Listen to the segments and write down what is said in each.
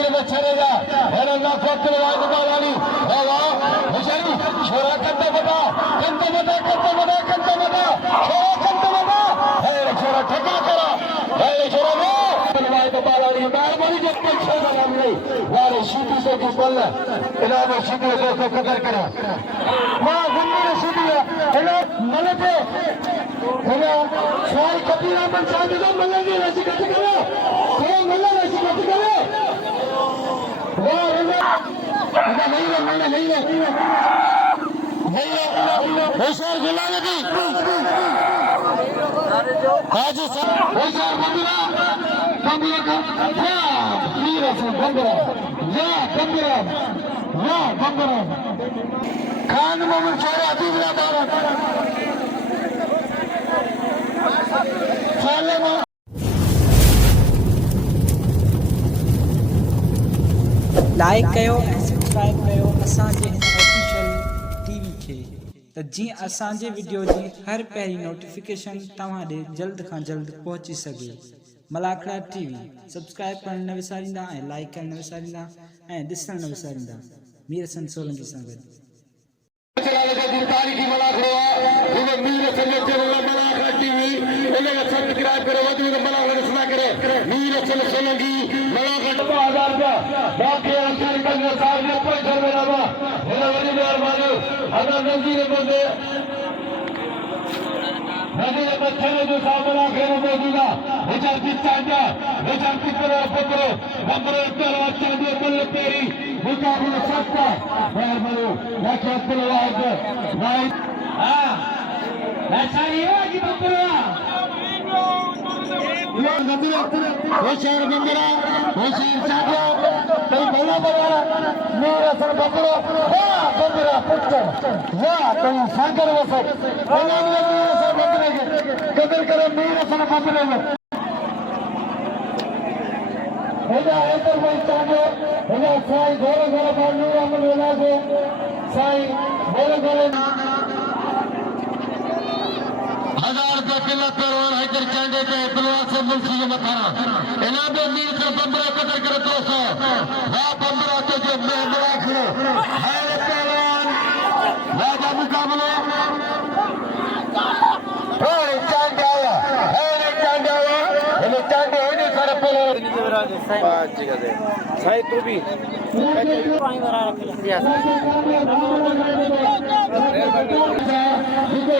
नजर में चलेगा है ना कोतल वाली वाह मुझे छोरा कंटे बता छोरा है छोरा ठका करा है छोरा वो तो बालारी मेहरबानी जो पीछे लगा नहीं वाले सीधी से की बल इलावा सीधी को कदर करा मां जिंदगी सीधी है ना मलते है ना साल कबीरा मन साथ जो मलंगे रसी कट करो ये मल्ला रसी कट करो वाह नहीं होशियार गुलाम की आज होशियार बंदरा वीर बंदरा खान मोहम्मद शोर अतीबुल्लाह बाबा लाइक कयो ऐं सब्सक्राइब कयो असांजे हिन ऑफिशियल टीवी खे त जीअं असांजे वीडियो जी हर पहिरीं नोटिफिकेशन तव्हां ॾे जल्द खां जल्द पहुची सघे। मलाखड़ा टीवी सब्सक्राइब करणु न विसारींदा ऐं लाइक करणु न विसारींदा ऐं ॾिसणु न विसारींदा। मीर हसन सोलंकी सां गॾु सब्सक्राइब करो मलाखड़ा सुना करे मीर हसन सोलंकी मलाखड़ा 1000 रुपया बाकी साहब ने कोई घर में लगा बड़ी मेहरबानी अगर नजीर बंदे नजीर बच्चे जो साहब बना खेल मौजूदा विचार कितना विचार कितना पकड़ो नंबर 1 चांदी बल तेरी मुकाबला सबका मेहरबानी रखे अब्दुल वाहिद भाई हां ऐसा ही है कि पकड़ो होशियार बंदरा होशियार साहब कई भला बना मीर हसन बकरो वाह बंदरा पुत्र वाह कई सागर वसत मीर हसन बकरे कदर करे मीर हसन बकरे में हेजा एतर भाई चांदो हेजा साईं गोरे गोरे बांधू अमल वेला को साईं गोरे गोरे 1000 रुपये किलो पेरोल हैदर चांदे पे बलवा से मुल्की जो मकाना इनाम मीर से बंदरा कदर करे 200 वाह बंदरा तो जो मेहमान खड़ो है पेरोल राजा मुकाबला ओए चांदे आया है चांदे होने सारे पेरोल साईं तू भी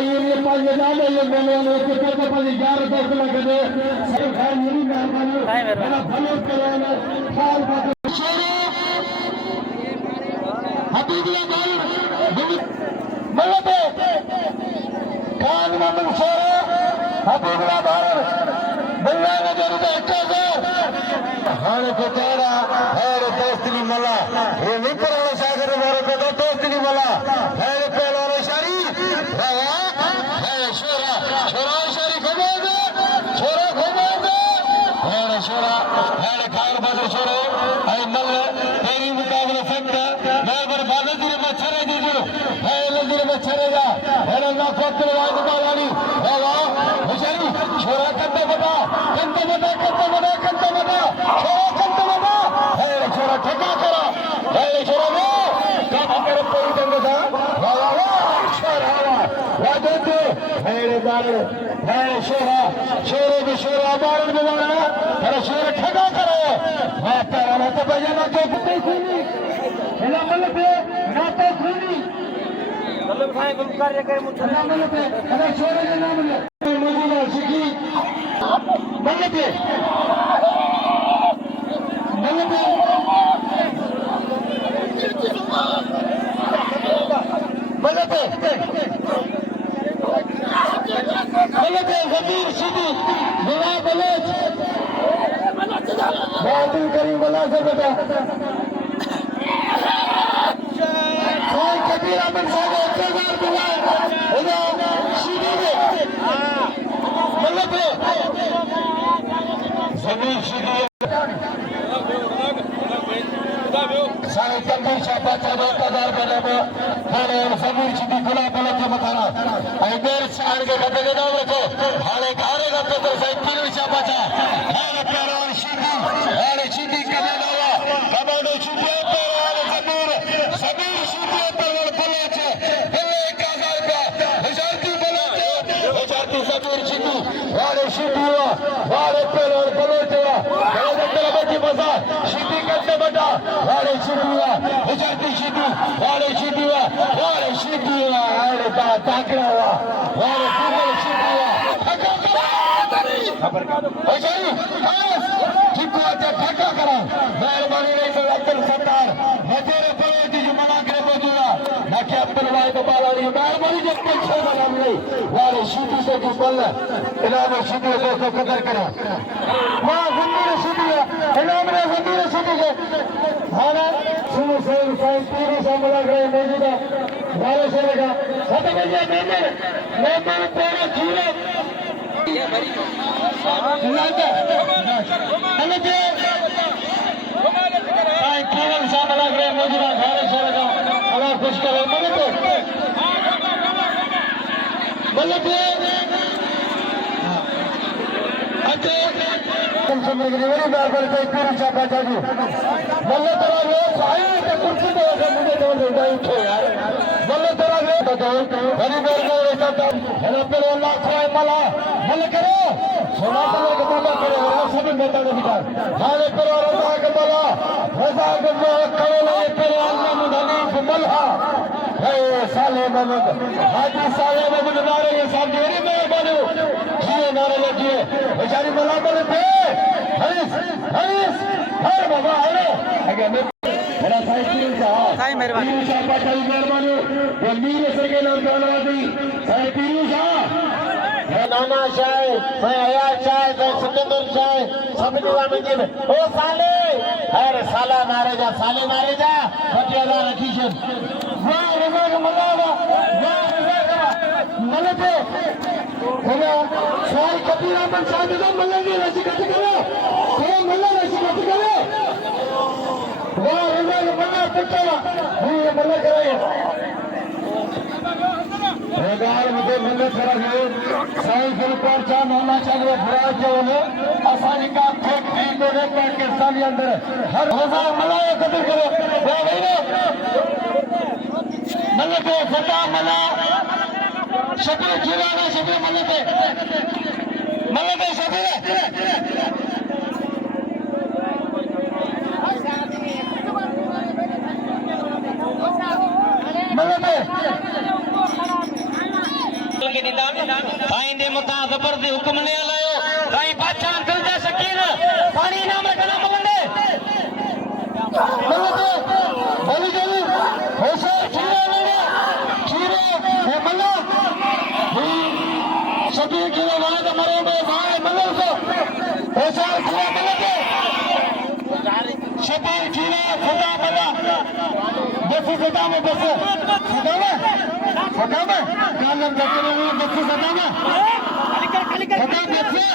ये पांच डाले ये मैंने उसके पेपर पर 11 10 लाख दे सब भाई मेरी मेहरबानी मेरा भलो कराना साल बाद हबीबुल्लाह भाई मलबे खान मोहम्मद शोर हबीबुल्लाह भाई बल्ला नजर में 1000 हाने को तेरा है दोस्ती मला ये मित्र वाला सागर मारो को दोस्ती मला है पहला शारी छोरा शरी घुमाओगे छोरा घुमाओगे छोरा है खान बदर छोरो है मल तेरी मुकाबला फंदा मैं बर्बाद नजर में छरे दीजो है नजर में छरेगा है ना कोतल वाली वाह मुझे छोरा कंटे बता छोरा कंटे बता है छोरा ठका करा है छोरा वो काम करे कोई दंग था वाह छोरा राजू है शोरा शोरे के शोरा बारण गुजारा अरे शोर ठगा करो हाँ पैरा तो भैया ना तो कुत्ते खूनी ना मतलब ना तो खूनी मतलब भाई गुल कार्य करे मुझे ना मतलब अरे शोरे के नाम ले मौजूदा शिकी मतलब जमीर सीधी बिना बलोच बातू करी बला से बेटा कोई कबीरा मन साहब 1000 बुलाए इधर सीधी में मतलब जमीर सीधी सारे तंबी छापा चादो कदार बने हाने जमीर सीधी गुला बला के मकाना ऐदेर चार के गद्दे के नाम रखो हाने घारे गद्दे तो साइकिल छापा चा हाने प्यारा सीधी कदे दावा वाले छुपे पर वाले सबीर छुपे पर वाले बलोचे बल्ले 1000 रुपया हजारती बलोचे हजारती सबीर छुपी वाले छुपी वाले पर वाले बलोचे वाले तरबती मजा छुपी करते बटा वाले छुपी हजारती छुपी वाले छुपी वाले ताकरा वाले फुटबॉल छुपी खबर चिक्कू ठक्का करा मेहरबानी नहीं तो अब्दुल सत्तार मजेरे पड़े जो मना करे मौजूदा नाके अब्दुल भाई तो बाला नहीं मेहरबानी जब कोई छह बना नहीं वाले शूटी से जो बल इनाम शूटी से तो कदर करा मां जमीर शूटी इनाम ने जमीर शूटी के हाना सुनो से साइंस पूरी संभाला करे मौजूदा वाले से लगा खत्म हो गया मैं पूरा जीरो ये भाई केवल शामिल आगे मौजूदा घरे से लगा अगर कुछ करे मतलब अच्छे कम समय के लिए बार बार कोई पूरी चापा जागी मतलब तेरा ये साई के कुर्सी पे ऐसे मुझे तो लेता ही छो यार मतलब तेरा ये तो बड़ी बार को ऐसा था है पे अल्लाह खुदा मला मल करो सोना कलर का माला करो और सभी बेटा ने बिकार हाले पर अल्लाह का मला रजा के करो ले पर अल्लाह मुदलीफ मलहा है साले मोहम्मद हाजी साले मोहम्मद नारे ये साहब मेरी मेहरबानी जिए नारे लगिए बेचारी मला बोले थे हरीश हर बाबा हेलो अगे मेरा साईं पीर साहब साईं मेहरबानी मेहरबानी वो मीर सर के नाम धन्यवादी साईं पीर साहब मैं नाना शाह मैं अयाज शाह मैं सिकंदर शाह सब निवाम जी ओ साले अरे साला मारे जा बटियादा रखीशन वाह रजा का मलावा वाह रजा का मलते होगा साई कबीर अहमद शाह जो मलंगे रसी कट करो तो मल्ला रसी कट करो वाह रजा का मल्ला पुटवा ये मल्ला कराए रेगाल मुझे मल्ला कराए साई गुरुपार चा नाना चाहिए फराज जो है आसानी का फेक टीम में पाकिस्तान के अंदर हर रजा मल्ला कदर करो वाह भाई मल्ला को फटा मल्ला शबीर खिलाना शबीर मल्ला पे शबीर के निदान साईं दे मुता ज़बर दे हुक्म ने लायो साईं बादशाह दिल दा शकीन पानी ना में कना मलंदे मलंदे बोली जली होशे खीरे हे मल्ला शबीर की आवाज मरे में भाई मल्ला को होशे खीरे मलंदे शबीर खीरे खुदा मल्ला बस खुदा में कालम जकरे में बच्चे सदाना खाली कर बच्चे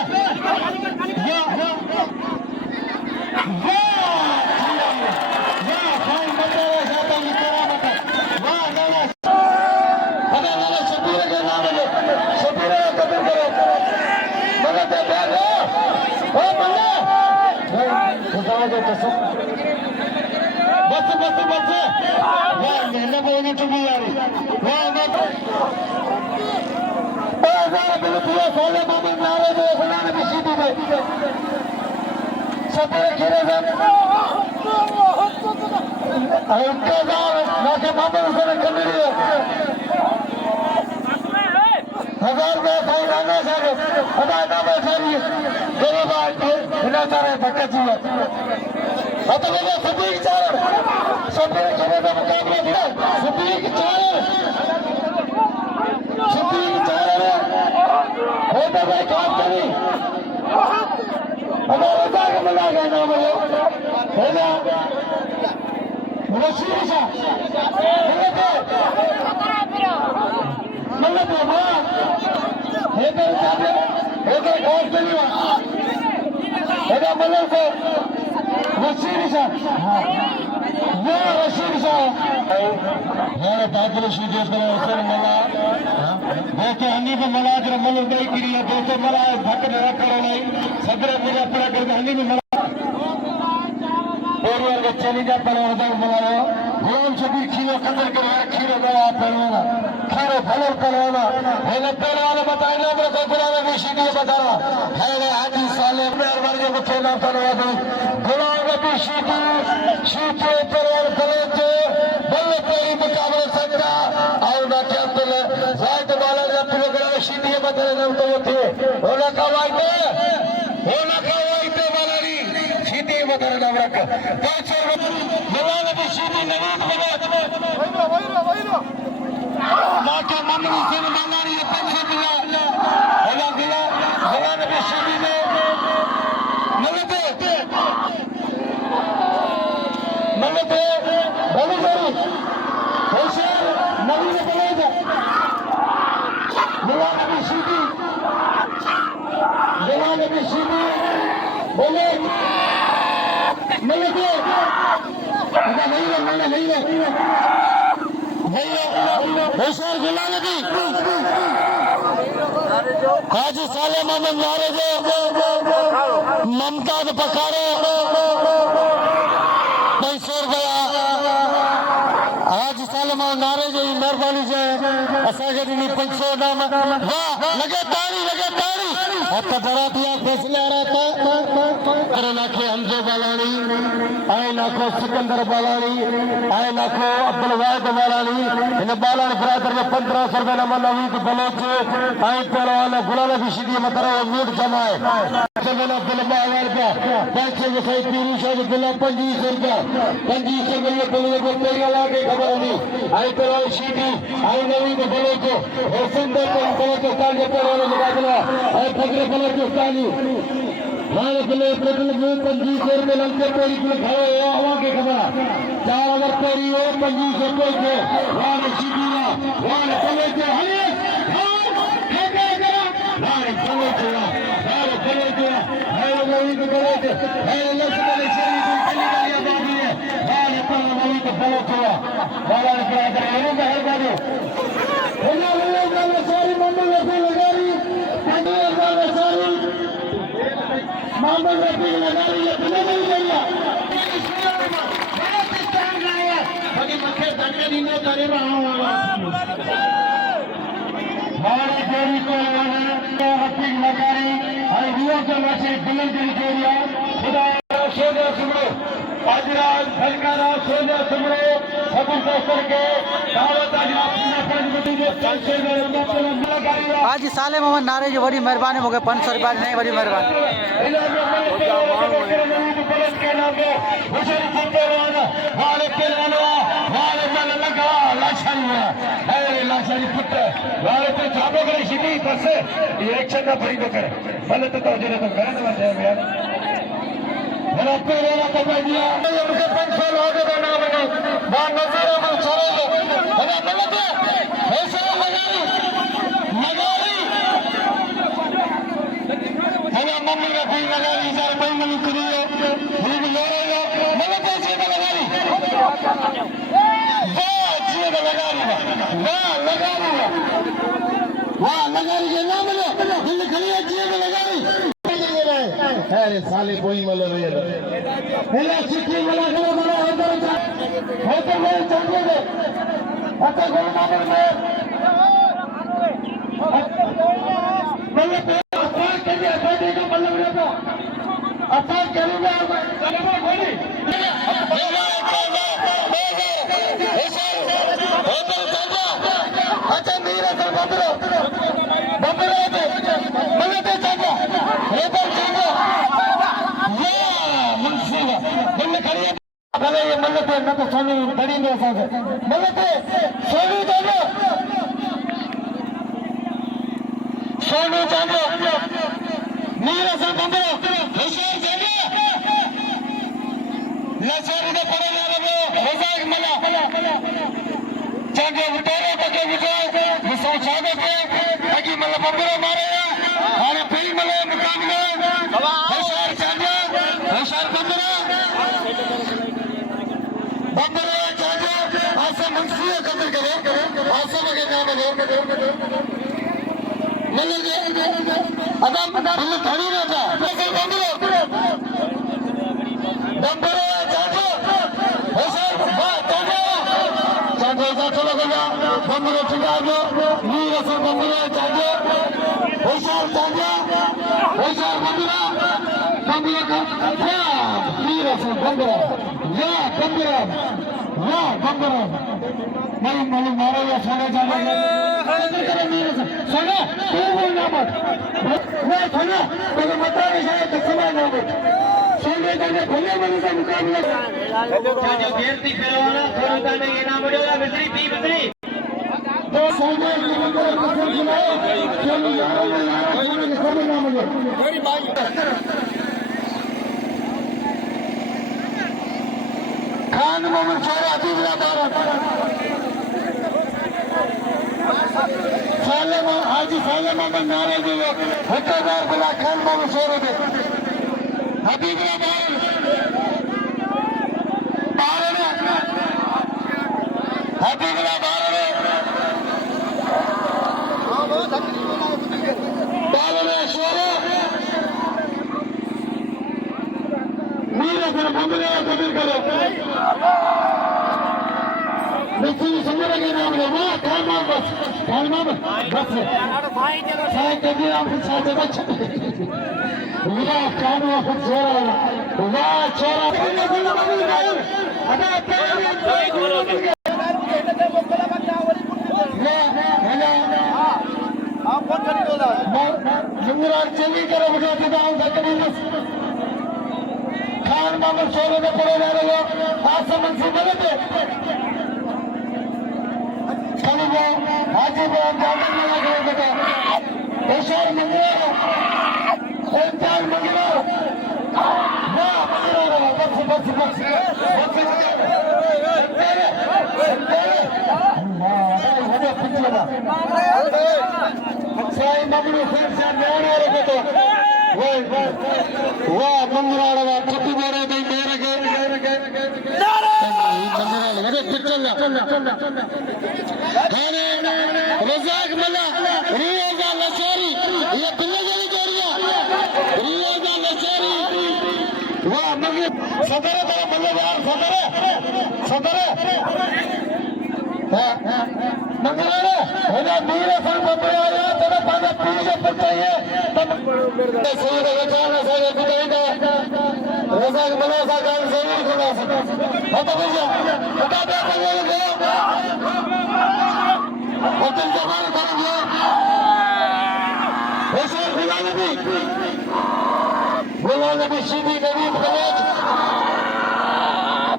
या वाह भाई मजा जाता है करामत वाह नाना नाना शबीर के नाम ले शबीर कबूल करो मगर ते बैठो ओ मल्ला खुदा के कसम बस वाह मैंने बोली टुकी यारी वाह साले मोहम्मद नारे दे फलाने भी सीधी में शबीर खीरे से उनका जाओ नाके मोहम्मद से कर ली 1000 रुपया साईं नाना साहब अदा ना बैठा रही गरीब आदमी बिना सारे भटक हुए मतलब शबीर खीरे का मुकाबला दिया शबीर होता भाई काम करी हमारे रजा के मिला गया नाम है ना रशीद शाह मतलब मां हे तो साहब हे तो और चलिए हेगा मतलब से रशीद शाह वो रशीद शाह मेरे दादर रशीद पर असर मला दोस्तों हनी पे मला जरा मल नहीं करी है दोस्तों मला भक न करो नहीं सदर पूरा पूरा कर हनी में मला और और के चली जा पहलवान का बनाया गुलाम शबीर खीरो कदर के खीरो गया पहलवान खीरो भलो पहलवान है पहलवान बताए ना मेरे को गुलाम भी सीधी बताना है हाजी साले में और वर्ग को खेलना पहलवान गुलाम भी सीधी सीधे पहलवान भलो बल्ले कोई मुकाबला सकता और ना क्या तो राइट बॉलर या प्रोग्राम सीधी बताने ना तो थे होना कवाइते वाली सीधी बताने ना रख 500 गुलाम भी सीधी नहीं माता मंगली से मंगानी 500 दिया होला दिला गुलाम भी सीधी में नलते बड़ी बड़ी होशियार नवी ने बोलेगा गुलाम भी सीधी बोले नलते नहीं होशियार गुलाम नबी हाजी साले मोहम्मद नारे जो ममताज पखाड़ो 500 रुपया हाजी साले मोहम्मद नारे जो मेहरबानी से असांखे ॾिनी 500 नाम वाह लगे ताड़ी हथ बड़ा दिया फैसले आ रहा था नाखो हमजो बालानी आए नाखो सिकंदर बालानी आए नाखो अब्दुल वाहिद बालानी इन बालानी बरादर में 1500 रुपए नंबर नवीद बलोच आए पहलवान गुलाम भी सीधी मतलब वोट जमाए जमाना अब्दुल बावर का 500 के सही पीरू शाह गुलाम 2500 रुपया 2500 रुपये बोले को तेरा लागे खबर नहीं आए पहलवान सीधी आए नवीद बलोच हसन दे बलोच काल के पहलवान मुकाबला आए फजरे बलोच उस्तानी हाल किले प्रकल में 2500 रुपये लंके पेरी के खाओ हवा के खबर 4 ओवर पेरी हो 2500 रुपये के वान सीधीला वान चले के हले खेके करा वान चले के है वही के बोले के है लक्ष्मण श्री की चली गई बाबी है वान पर वही के बोलो चला वाला के आगे मेहरबानी होना सारी मंडल में लगारी पंडित सारी मोहम्मद रफी लगा रही है तुम्हें नहीं गया बाकी मक्खे धक्के नहीं में करे हमारी जोड़ी को लगाना रफी लगा रही हर हुआ के वैसे बुलंद जोड़िया खुदा सोनिया सुमरो अजराज फलकारा सोनिया सुमरो सबूत दोस्तों के दावत आज अपना पंचवटी जो चलचे में लगा रही है हाजी साले मोहम्मद नारे जो बड़ी मेहरबानी हो गए 500 रुपया नहीं बड़ी मेहरबानी मम्मी का कोई लगा रही सर कोई मनी करी है ले रहे हो मतलब पैसे का लगा रही वाह लगा रही वाह लगा रही है ना मिलो दिल खड़ी है जिए में लगा रही अरे साले कोई मतलब नहीं है पहले चिट्ठी वाला करो बड़ा होकर मैं चल दे अच्छा कोई मामला में मतलब अच्छा करूंगा अच्छा मेरा सर बंदरो ये मन्नत है न तो सोनी बड़ी में मन्नत है सोनी जानो मेरा सर बंदरो होशियार जानो लसारी ने पड़े ना होजाक मला चांगे उतारे पके विजय विसो चागे के ताकि मला बंदरो मारे और फिर मला मुकाम में होशियार चांगे होशियार बंदरो चांगे आसा मंसूर कदर करे आसा लगे नाम है मतलब ये अदम दिल खड़ी रहता बंदरो चांगे बंगलो चिकागो नीर से बंगलो चाहे होशियार चाहे होशियार बंगलो का या नीर से बंगलो नहीं मालूम मारो या सोने जाने सोने तू बोलना मत मैं सोना तेरे बता नहीं है तो सुना ना मत सोने जाने भले मनी से मुकाबला जो बेइज्जती करवाना थोड़ा जाने ये ना मुझे या मिस्री पी मिस्री तो सोने के बंदे को सुनाओ चलो यार सोने के सब ना मुझे मेरी भाई खान मोहम्मद शोरा अतीबला भारत हाजी साले मोहम्मद नारे जी हत्यादार बिला खान मोहम्मद शोरा दे हबीबला भारत हबीबला भारत शोरा मीरा से बंगले कबीर करो मिस्त्री समझ लगे नाम लो वाह खान मोहम्मद बस साइड कबीर आप साथ बच्चे वाह खान मोहम्मद छोरा वाह छोरा युवराज चली करो मुझे खान मोहम्मद शोरे में पड़े जा रहे हो आसमान से बलते कभी वो हाजी को जाकर मिला गया बेटा होशियार मंगला इंसान मंगला वाह मंगला बस साई मगरू से नोड़ रहे बेटा वाह मंगराड़ा छुट्टी मारे दे मेरे के मंगराड़ा लगे पिक्चर अरे रजाक मल्ला रियाजा लशेरी ये बिल्ले जली जोड़िया रियाजा लशेरी वाह मंगे सदर तो मल्ला यार सदर मंगराड़ा होना मीरा सन बंदराया तेरा पाना पीछे पड़ता है तब सैयद बेचारा सारे बिताएगा रजाक मल्ला सा गाल जरूर खुला सकता अब भैया बता दे होटल जमाल करेंगे होशियार गुलाम नबी सीधी नवीन कॉलेज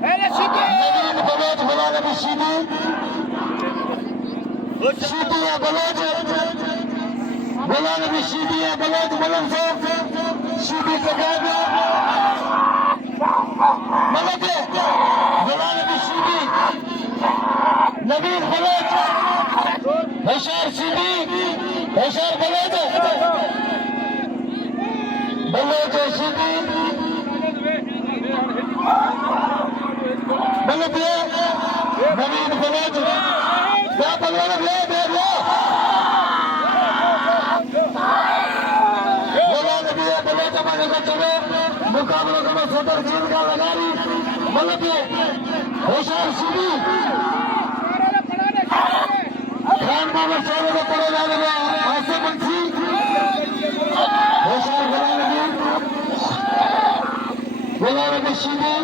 नवीन कॉलेज गुलाम नबी सीधी सीधिया कॉलेज गुलाम नबी सीधिया कॉलेज मलम से सीधी जगह मलक गुलाम नबी सीधी नवीन कॉलेज होशियार सीधी होशियार बलोच सीधी बलोच नवीन बलोच क्या बलोच ले दे लो बलोच भी है बलोच हमारे को चलो मुकाबलों का मैं सदर जीत का लगा रही बलोच होशियार सीधी खान मोहम्मद शोरे को पड़े जा रहे हैं आसिफ बंसी होशियार गुलाम नबी सीधी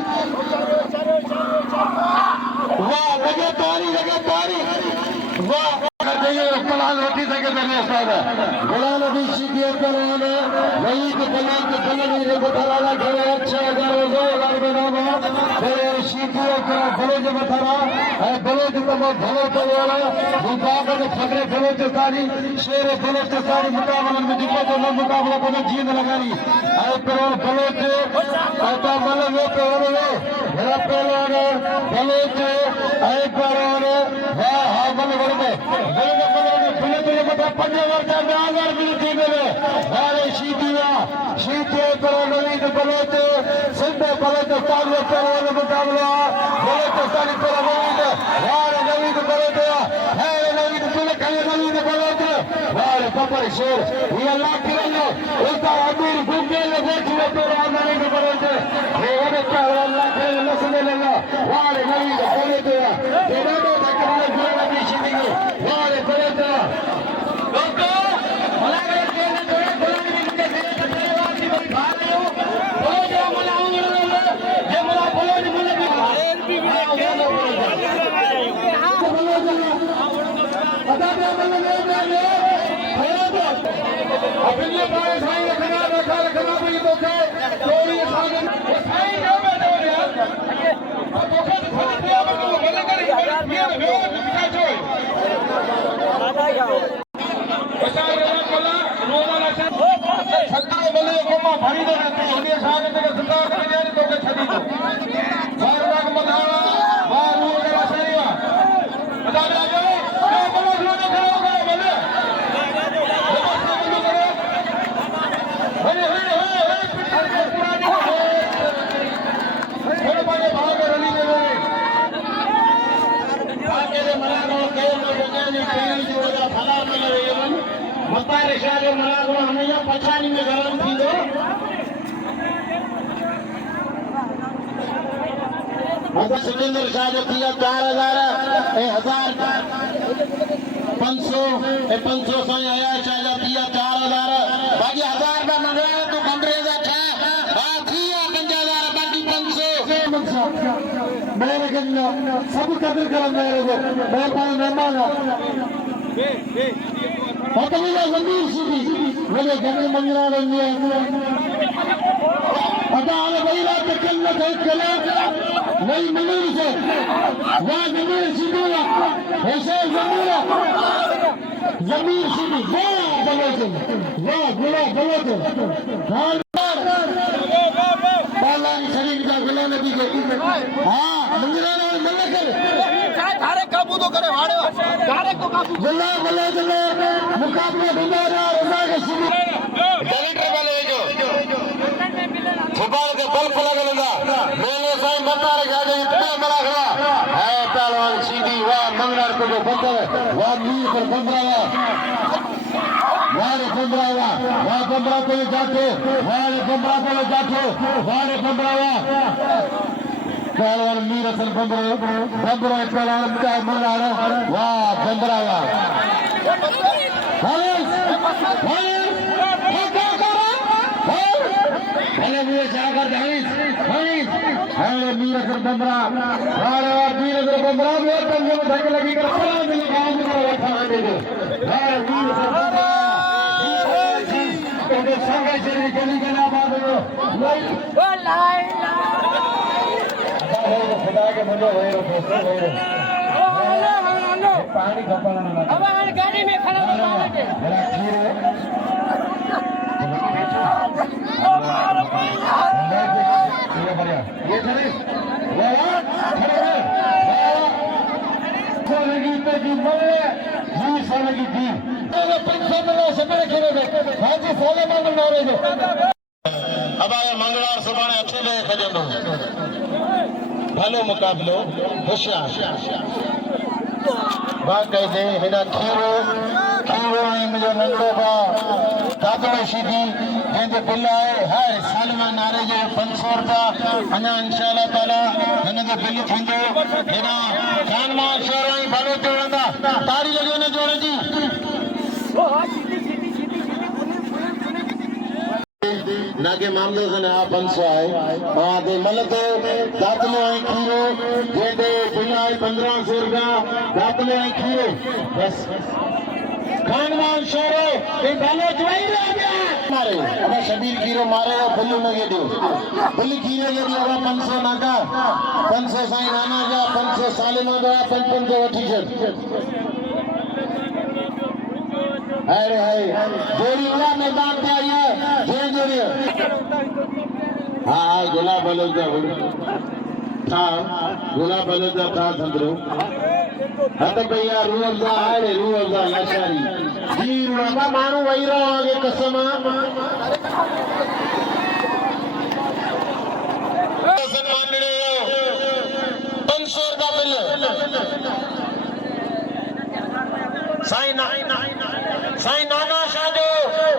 वाह लगे तारी वाह कर देंगे पलान रोटी से गुलाम नबी सीधी पलान वही के पलान के कलर को तराला करे 6000 में नाम है सीधी का बलोच बथरा है बलोच तो भलो तो वाला मुकाबले में फकरे बलोच तारी शेर बलोच तारी मुकाबले में जिको तो मुकाबला को जीत लगानी है पर बलोच आता मतलब वो करो मेरा पहलवान बलोच एक बार और वाह हां बल बता 5 वर्ष में आगर भी टीम में वाले सीधिया सीधे पर नवीन बलोच सिंध बलोच तालु पहलवान मुकाबला बलोच ताली पर नवीन वाले नवीन बलोच है नवीन तुलक है नवीन बलोच वाले कपर शेर ये अल्लाह किरलो उसका अमीर घूमने लगे जिले पर नवीन बलोच ये वाले क्या अल्लाह के नस्ल लेगा वाले नवीन बलोच तेरा तो तकरीर गुलाम नबी सीधी दोस्तों मलागढ़ के ने थोड़े बुलाने में मुझे देर से परिवार की बड़ी खा रहे हो बोलो जो मलाऊंगे ये मला बोलो नहीं मुझे भी पता नहीं अपनी बारे साईं रखना भी तो है चोरी साईं साईं जो बैठे हो यार तो फिर दिया में तो बोले कर ये लो दिखा जो बचा गया बोला रोना लगा सत्ता बोले को मां भाई दे ये सागे ते सत्ता के जाने तो के छदी तो बार बार मधावा बार हो गया सरिया बता दे जो बोलो रोने खड़े हो गए बोले मतारे शाह मलागो हमेशा पछाड़ी में गरम थी दो सिकंदर शाह जो किया 4,500 साईं आया शाह जो किया 4,000 बाकी 1,000 रुपया मंगवाया तो 15,000 था बाकी 50,000 बाकी 500 मेरे के सब कदर कर मेरे को मेहरबान मेहमान पतलीला जमीर सीधी मुझे जंगल मंगरा रही है पता है भाई रात के अंदर कला नहीं मंदिर से वहाँ जमीर सीधी ऐसे जमीर सीधी वाह गुला बालानी शरीफ का गुला नबी के हाँ मंगरा मल्ला कर धारे काबू तो करे भाड़े धारे को काबू गुला मुकाबले बिंदारा रजा के शुरू डायरेक्टर वाले जो फुटबॉल के बल को लगेगा मेले साईं मतार गाजे इतना बड़ा खड़ा है पहलवान सीधी वाह मंगरार को जो बंदर वाह मीर पर बंदरा वारे बंदरा वाह बंदरा को जाते वारे बंदरा को जाते वारे बंदरा पहलवान मीर असल बंदरा पहलवान क्या मंगरार वाह बंदरा भले मुझे जाकर हनीस मीर असल बंदरा मीर असल बंदरा बहुत पंजे में धक्के लगी कर मिले गाँव में रखा है देखो मीर असल बंदरा संगे चली गली के ना बात हो खुदा के मुझे पानी खपाना अब गाड़ी में खड़ा हो ये खड़े लगी पे जी मरे जी लगी थी हाजी सोले मंगल ना रहे अब आया मंगलवार सुबह अच्छे ले खजनो भलो मुकाबलो होशियार बाकायदे हिना खीरो ऐं मुंहिंजो नंढो भाउ दादो सीधी जंहिंजो बिल आहे हर सलमान नारे जो 500 रुपया अञा इंशाअल्लाह ताला हिन जो बिल थींदो हिना जानमाल शहर ऐं भलो जोड़ंदा ताड़ी लॻो न जोड़ जी नाके मामले से ना 500 आए हाँ दे मलते दातले आई खीरो जेंदे बिलाई 1500 रुपया दातले आई खीरो बस खानवान शोरो ये बालो जुआई रह गया मारे अब शबीर खीरो मारे और बिल्लू में के दियो बिल्ली खीरे के दियो अब 500 नाका 500 साईं नाना जा 500 सालिमा जा 55 जो टी-शर्ट अरे हाय जोड़ी वाला मैदान पे आई है जोड़ी हाँ गुलाब बलोदा था गुलाब बलोदा था संदरो हत भैया रूअफ़ज़ा आहे रूअफ़ज़ा लाचारी जी रूअफ़ज़ा माण्हू वही रहो आगे कसम सम्मान ॾिनो 500 रुपया बिल साईं नाना शाह जो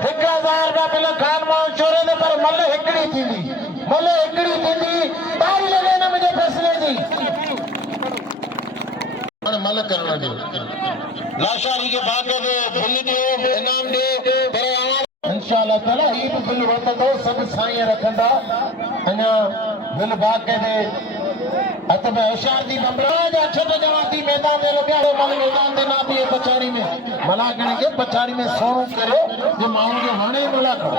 1000 रुपया बिल खान मां चोरे ने पर मल हिकड़ी थींदी तारी लगे ना मुझे फैसले जी मल करण दो लाशारी के भाग दो बिल दो इनाम दो तेरे इंशाअल्लाह ताला ये भी बिल वतंदो सब साईं रखंदा अना बिल भाग दे अत में होशियार दी बमराज अठ जवाती मैदान दे लॻाड़ो मल मैदान दे ना भी पछाड़ी में मला गण के पछाड़ी में सोनू करो जो माण्हू जो हाणे मला करो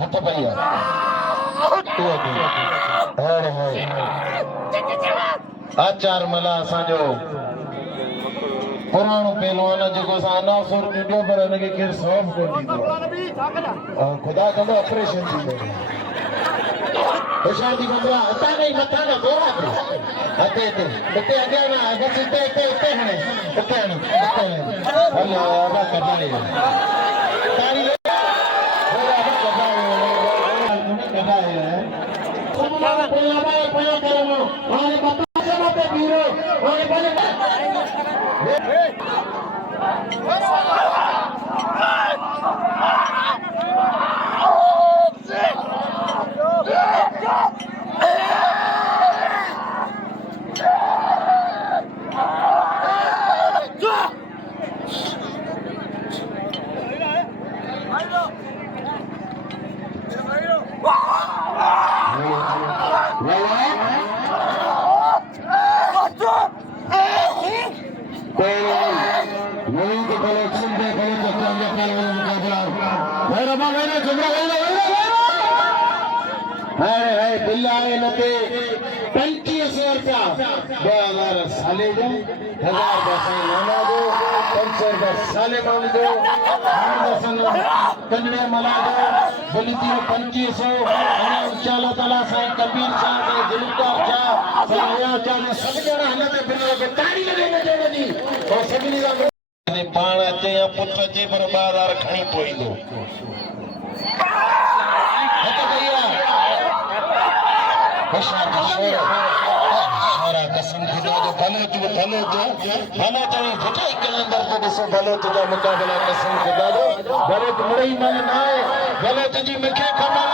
हथ भैया आचार मला असांजो पुराणो पहलवान जेको असां अनासुर ॾिठो पर हुनखे केरु सवाब कोन ॾींदो आहे ख़ुदा कंदो ऑपरेशन थींदो होशियार थी कंदो आहे हितां खां ई मथां खां गोरा हिते हिते हिते अॻियां न बसि हिते हिते हिते हणे हिते हणे हिते हणे हलो अबा कढाए तारी कन्या मला बलिती 2500 ताला साईं कबीर साहब दिलदार जा साया जा सब जना हलते बिनो के ताड़ी लगे न देनी और सभिनी का ने पाण अचे या पुट अचे पर बाजार खणी पोईंदो हत भैया होशियार कसम खुदा जो भलो जो भलो चई फटाई कलंदर को ॾिसो भलो तुझा मुकाबला कसम खुदा जो भलो मुड़ई मन न आहे भलो तुझी मूंखे ख़बर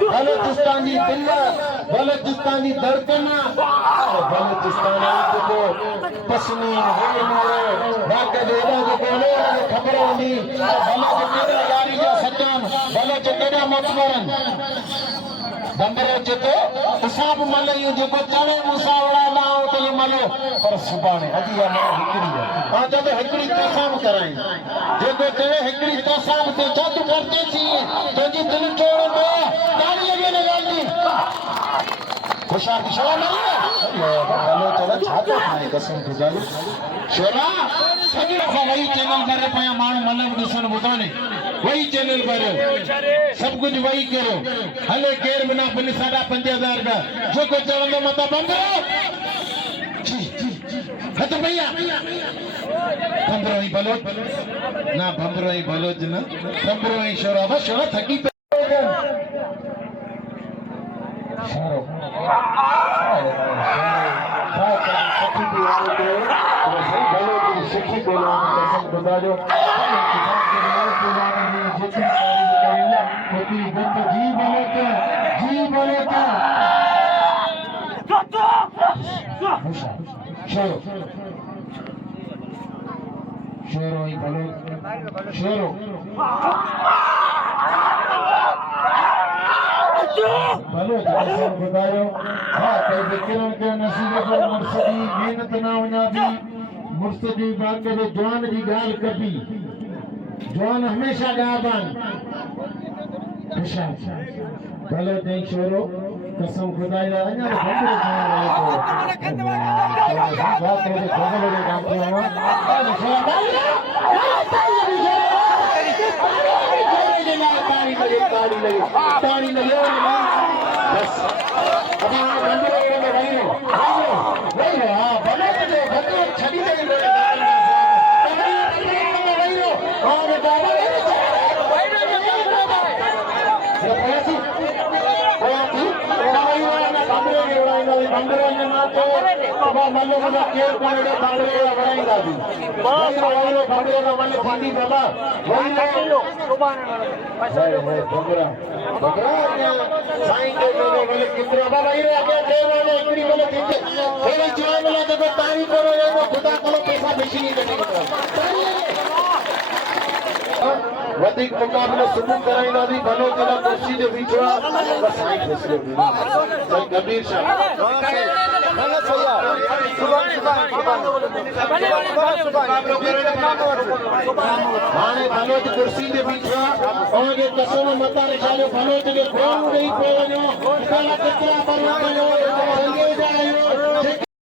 बलोचिस्तान जी दिल बलोचिस्तान जी धड़कन बलोचिस्तान जेको पश्मीन हेर मोड़े भाग जे एॾा जेको ख़बर हूंदी भलो जे केॾा यारी जा सजान भलो जे केॾा मोतबरन बंदरो जेको हिसाब मल इहो जेको चवे मूंसां उड़ाला त इहो मलो पर सुभाणे अॼु इहा मल हिकिड़ी आहे मां चवंदो हिकिड़ी तोसां बि कराई जेको चवे हिकिड़ी तोसां बि ते छा तूं करते थी तुंहिंजी दिलि टोड़ंदो ताड़ी लॻे न ॻाल्हि होशियार थी छोरा भलो चवे छा थो ठाहे कसम खुदा जी छोरा सॼी दफ़ा वही चैनल भरे पिया माण्हू मल बि ॾिसण ॿुधनि वही चैनल भरियो सब कुछ वही करो हले केर बिना बिल 5,500 का जो को चवंदो मत बंदरो हत भैया बंदरो ही बलोच ना बंदरो ही बलोच ना बंदरो ही शोरा बस शोरा थकी पे शोरो सखी बोलो कसम खुदा जो जी बोले शोरो शोरो ही बोलो शोरो भलो जैसे बतायो हाँ कई जिक्रों के नसीब को मुर्शदी मेहनत ना होना भी मुर्शदी बात के जवान जी गाल कभी जवान हमेशा गाबन भलो जय शोरो कसम खुदा या अन्या बंदे बात मुझे खबर लगे काम किया ताड़ी लगे बस अब बंदे में रही हो हां भले तो भले छड़ी दे रही हो और बाबा बंदरो ने मातो बाबा मल्लो को केर कोने बंदरो वणाईंदा भी वाइरो बंदरो का मन थींदी बाबा वाइरो सुभाणे बंदरा बंदरा साईं के लोगो बोले कितरो बाबा वाइरो आगे दे वाले एकड़ी बोले थींदे थोड़ी जवान वाला देखो मशीनी वधिक मुक़ाबिलो सुबुह कराईंदासीं भलो जिला कुर्सी जे बीठो आहे बस साईं फैसलो साईं कबीर शाह हाणे भलो जी कुर्सी जे बीठो आहे उनखे कसम मता निशानो भलो जे प्रेम ॾेई पियो वञो काला कचरा भरिया कयो संगे जा आहियो